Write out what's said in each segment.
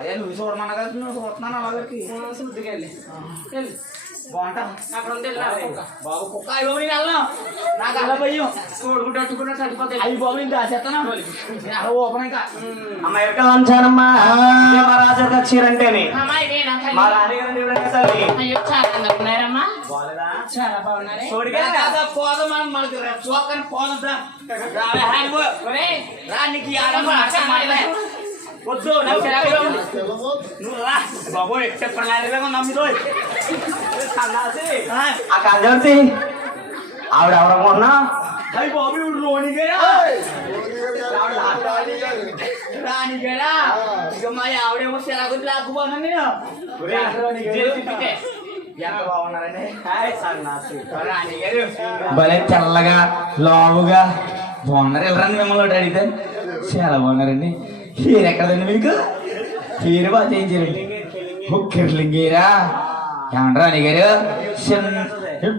అదే నువ్వు చూడమన్నా కదా నువ్వు చూస్తున్నాను అలాగరికి శుద్ధికెళ్ళి వెళ్ళి బాగుంటా వెళ్ళి బాబు కుక్క అయ్యి బాబు నేను వెళ్ళను నాకు అలా భయం కోడుకుంటూ అట్టుకుంటూ చచ్చిపోతాయి అయ్యి బాబు నేను దాచేస్తాను అలా ఓపెన్ ఇంకా అమ్మ ఎక్కడ లంచానమ్మా మా రాణిగారు తల్లి అయ్యో ఉన్నారమ్మా చాలా బాగున్నారే మనకి పోదాం రా నీకు వద్దు. నువ్వు. రా. బాబు చెప్పలాగా నమ్మిదో సన్నాసి? ఆ. కళ్ళొచ్చి ఆవిడ ఎవరమ్మా అయ్యి బాబు ఇప్పుడు రోణిగేరా? రాణిగేరా? ఇక మా ఆవిడేమో చిరాకు లాక్కుపోనా నేను. భలే తెల్లగా లావుగా బాగున్నారు. ఎవరండి మిమ్మల్ని అడిగితే. చాలా బాగున్నారండి. ఈయన ఎక్కడదండి మీకు? ఈయన బాగా చేయించారండి కిర్లింగేరా ఏమంటారు రాణి గారు చిన్న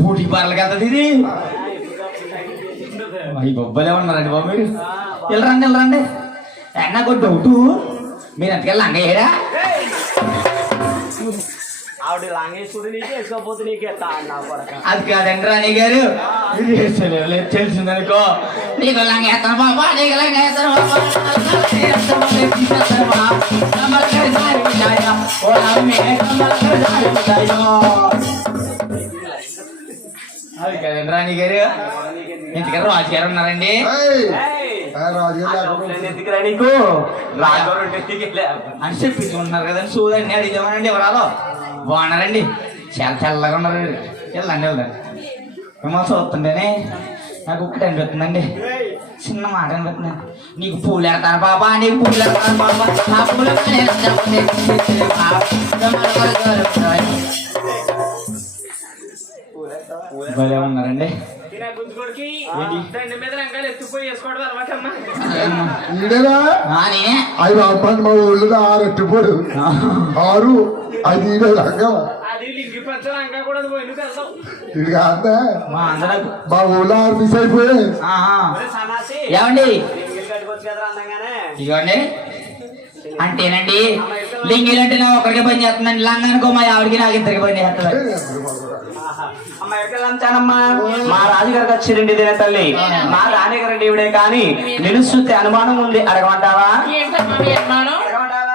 బూటీ పార్లకి వెళ్తుంది ఇది? అయ్యి బొబ్బలే ఉన్నారండి బాబు మీరు. వెళ్ళరండి వెళ్ళరండి. ఏ, నాకు డౌటు మీరు ఎంతకెళ్ళి లంగయ్యారా? ఆవిడ లాంగేశ్వరి నీకు వేసుకోపోతే నీకు ఎత్తా నా కొడక. అది కాదండి రాణి గారు. తెలిసిందనుకో. నీకు లంగేస్తాను బాబా నీకు లంగేస్తాను? అది కదండి రాణి గారు. ఇంతకన్నా రాజుగారు ఉన్నారండి. అని చెప్పించుకుంటున్నారు కదండి చూడండి అడిగామనండి ఎవరాలో? బాగున్నారండి. చాలా చల్లగా ఉన్నారు. వెళ్ళండి వెళ్ళండి. మిమ్మల్ని చూస్తుంటేనే నాకు ఒకటి అనిపిస్తుందండి. చిన్న మాట అనిపిస్తుంది. నీకు పూలు ఎడతాను బాబా నీకు పూలు ఎడతాను బాబా. నా పూలు భలే ఉన్నారండి. గుంజుకోడికి ఏంటి? దండం మీద రంగాలు ఎత్తుపోయి వేసుకోవడం అలవాటమ్మా. ఈడేనా ఆ, నేనే అవి పంపండి మా ఊళ్ళో ఆరు ఎట్టుపోడు ఆరు అది ఈడే రంగం. అది లింగి పంచ రంగా కూడా నువ్వు ఎందుకు వెళ్తావు? ఇది కాదా. మా ఊళ్ళో ఆరు మిస్ అయిపోయాయి. ఏమండి? లింగిల్ కట్టుకోవచ్చు కదా అందంగానే. ఇదిగోండి. అంటేనండి లింగిలు అంటే నా ఒకరికి పని చేస్తుందండి. లంగానుకో మా ఆవిడకి నాకు ఇద్దరికి పని చేస్తుంది ఆహా. లంచానమ్మా మా రాజుగారికి వచ్చిరండి ఇదే తల్లి. మా రాణిగారు ఇవిడే కానీ నిలుస్తుంది అనుమానం ఉంది. అడగమంటావా? మీ అడగమంటావా?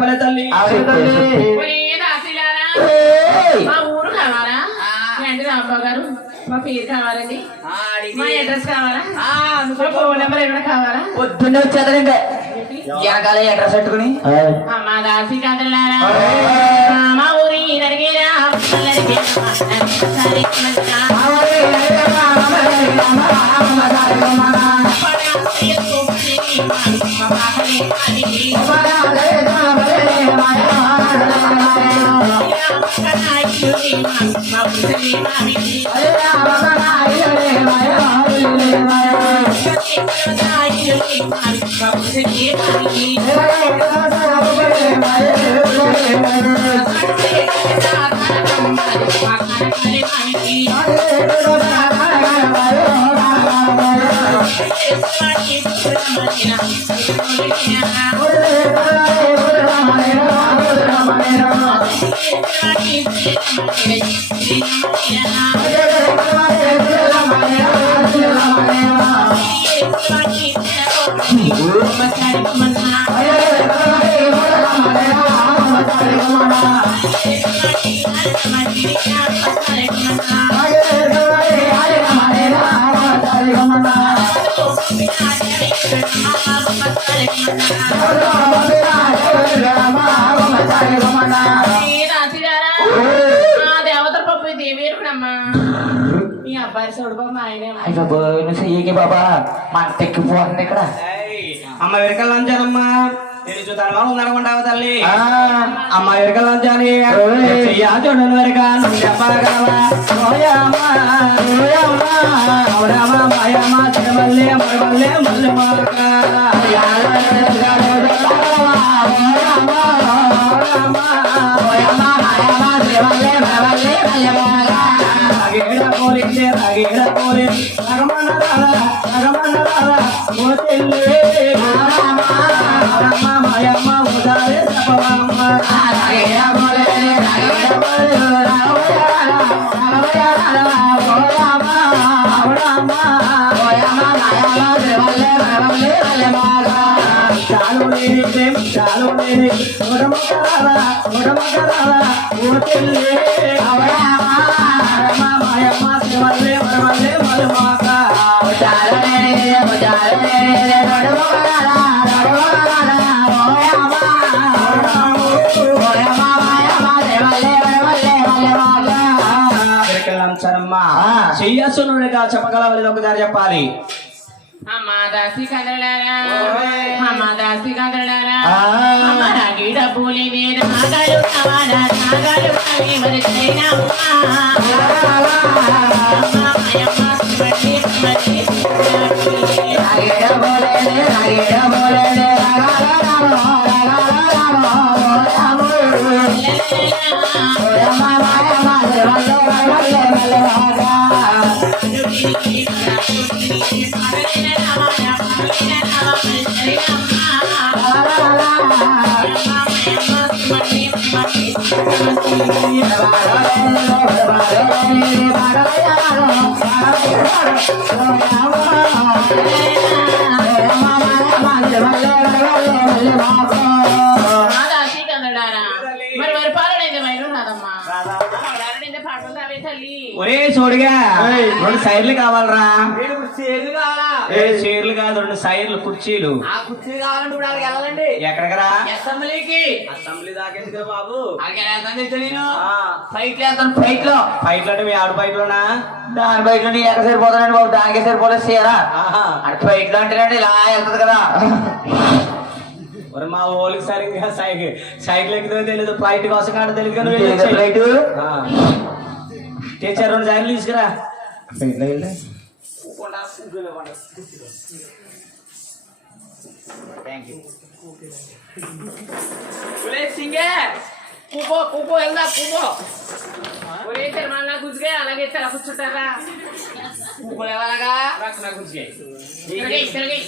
చెప్పలే తల్లి! మా ఊరు కావాలా ఏంటి రాంబాబు గారు మా పేరు కావాలండి ఆ, అడిగి. మా అడ్రస్ కావాలా ఆ, మా నువ్వు ఫోన్ నెంబర్ ఏమైనా కావాలా పొద్దున్నే వచ్చేదా ఇంకా వెనకాల అడ్రస్ పెట్టుకుని అమ్మా దాసి కదలారా మా ఊరి సరే మంచిగా. మా Hello. మా బాబోయ్ నువ్వు చెయ్యకి బాబా. మన తెక్కిపోతుంది ఇక్కడ. ఏయ్, అమ్మ వెరకల్ లంచానమ్మా తల్లి? అమ్మ వెరకల్ లంచాని చూడను నువ్వు చెప్పగలవా మాయమ్మ, చిరమల్లె, మరమల్లె, మల్లె మొలక. చాలు నేను ప్రేమ, చాలు లేని మొడమొక్కరారా, మొడమొక్కరారా, ఓ చెల్లి. చెయ్యసునుడిగా చెప్పగలవని ఒకసారి చెప్పాలి అమ్మ దాసి కదలారా ఓయ్. అమ్మ దాసి ఆ. అమ్మ రాగి డబ్బులి మీద నాగలు కావాలా నాగలు కావి మరి చేయనమ్మా అమ్మ మాయమ్మ శివటి ఒరే చూడుగా రెండు సైర్లు కావాలరా. చీరలు కావాలా? ఏ చైర్లు కాదు రెండు సైర్లు కుర్చీలు. ఆ కుర్చీలు కావాలంటే ఇప్పుడు వాళ్ళకి వెళ్ళాలండి. ఎక్కడికరా? అసెంబ్లీకి. అసెంబ్లీ దాకేందుకు బాబు? వాళ్ళకి వెళ్తాను తెలుసా నేను? ఆ, ఫైట్ వెళ్తాను ఫైట్లో. ఫైట్ అంటే మీ ఆడు ఫైట్ లోనా? దాని బయట నుండి ఎక్కడ సరిపోతానండి బాబు? దానికే సరిపోలేదు సీరా ఆహా. అటు బయటలో అంటేనండి ఇలా వెళ్తుంది కదా. మరి మా ఓళ్ళకి సరిగ్గా సైకిల్ సైకిల్ ఎక్కితే తెలియదు ఫ్లైట్ కోసం కాడ తెలియదు. ఫ్లైట్ ఆ. తెచ్చారు రెండు సైకిల్ తీసుకురా. ఫ్లైట్లో వెళ్ళి సింగే! కూకో కూకో వెళ్దా కూకో ఒరే తిరుమల గుజ్జుగా అలాగే తెల కూర్చుంటారా? కూకో వెళ్ళాలగా రక్షణ గుజ్జుగా తిరగై తిరగై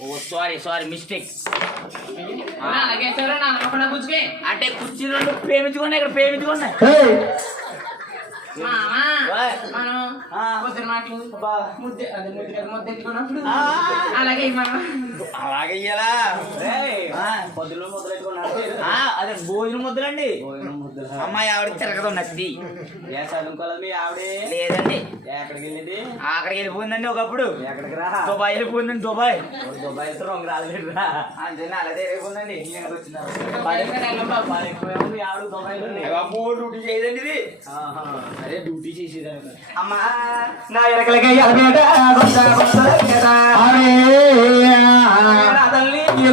ఓ సారీ సారీ మిస్టేక్ అలాగే తెర నా రక్షణ గుజ్జుగా అంటే కుర్చీ రెండు ప్రేమించుకున్నాయి ఇక్కడ ప్రేమించుకున్నాయి. మామా ఓయ్. మనం ఆ. పొద్దున మాటలు ముద్ద అదే ముద్ద కదా ముద్ద ఎత్తుకున్నప్పుడు ఆ. అలాగే మనం అలాగే ఇయ్యాలా పొద్దులో మొదలెట్టుకున్నాడు ఆ, అదే భోజనం ముద్దలండి. అమ్మాయి ఆవిడ తిరగదు నచ్చి ఏ చదువుకోలేదు మీ ఆవిడే? లేదండి. ఎక్కడికి వెళ్ళింది? అక్కడికి వెళ్ళిపోయిందండి ఒకప్పుడు. దుబాయ్ వెళ్ళిపోయిందండి దుబాయ్. దుబాయ్ డ్యూటీ చేయదండి ఇది. అదే డ్యూటీ చేసేదాన్ని. అమ్మా. నా ఎరకలకే తల్లి. ఈ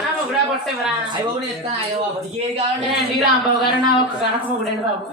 నా మొగుడా పొట్టేవరా అయ్య బాబు నేను ఇస్తాను అయ్యో బాబు. ఏది కావాలండి రాంబాబు గారు నా ఒక్క కనక మొగుడండి బాబు?